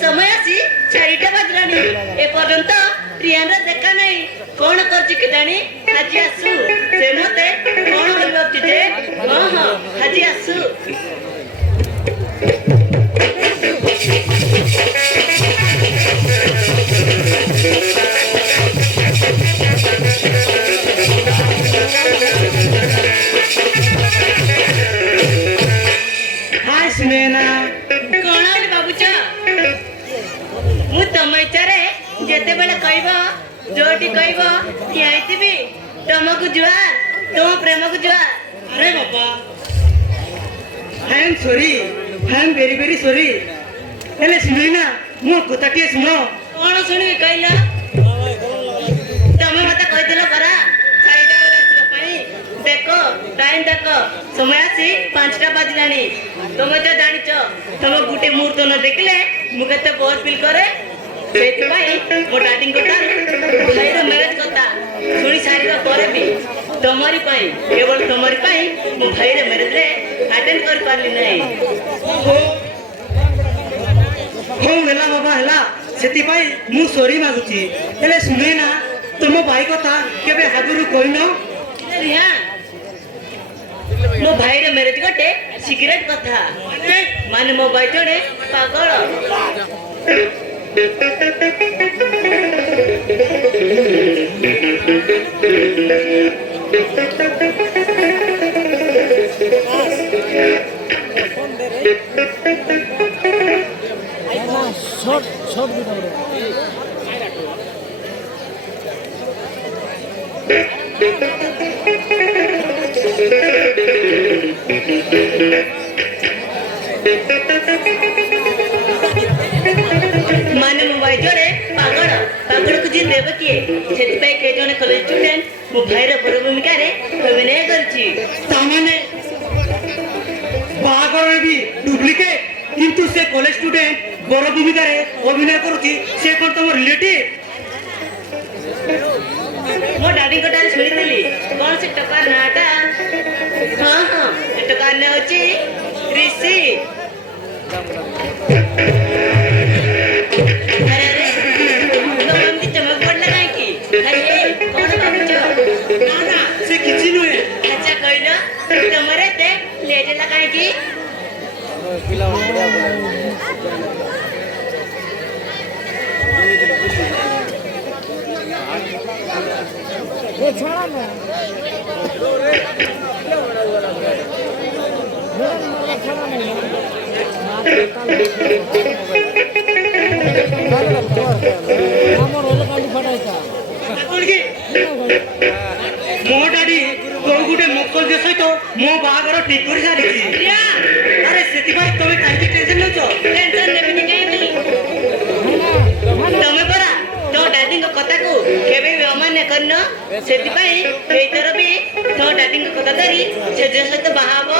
समय आसी 4टा बाजलानी ए पर्यंत प्रियान देखा नहीं कौन करछि केदानी हाजी आसु से मते कौन बोलबा जे हां हां हाजी आसु हाय सुनेना कौन आले बाबूचा मु तम इच्छारे जेते बेले कहब जोटी कहब ठियाइथिबी तुमको जुआर तुम प्रेम को जुआर। अरे बाबा I am sorry I am very sorry हेले सुनेना मो कथाटिए सुनो कौन शुणी कहला तमे मते कहथिलो परा 4टा बजे आसीबा पई देखो टाइम देखो समय आसी 5टा बाजलानी तुम तो जानिच तुम गुटे मुहूर्त न देखले मु केते बोर फील करे सेति पई मो डाटिंग कोता भाईर मैरिज कोता सुनी सारीदा परे भी तमरी पई केवल तमरी पई मो भाईर मैरिज रे अटेंड कर पारली नहीं। हो हेला बाबा हेला सेति पाई मु सॉरी मागुची हेले सुनेना तुम भाई कथा केबे हागुरु कहिनो रिया मो भाईर मैरिज गोटे सिगरेट कथा माने मो भाई जड़े पागल शॉर्ट वीडियो माने मो भाई जड़े पागल पागल को जी देव किए सेति पई के जने कॉलेज स्टूडेंट मो भाईर पर भूमिका रे अभिनय करछि तामाने बागर भी डुप्लीकेट किंतु से कॉलेज स्टूडेंट बड़ भूमिका रे अभिनय करूची से कोन तुम रिलेटिव मो डाडी कोटारे सुनितली कोन से टकार नाटा हां हां ए टकार ने होची ऋषि अरे अरे तो हमती चमक पड़ला काहे की अरे कोन बाबूचो ना ना से किछि नुए अच्छा कहलो तमरे ते लेजेला काहे की पिला बढ़िया बोला वो छोड़ा ना मो डाडी तो गुटे मक्कल जे सहित मो बागर ठीक कर सारी अरे सेति भाई तमे काहे टेंशन न छो टेंशन नेबिनी काहे की तमे परा तो डाडी को कथा को केबे भी अमान्य करनो सेति पई एई तरह भी तो डाडी को कथा धरी से जे सहित बाहाबो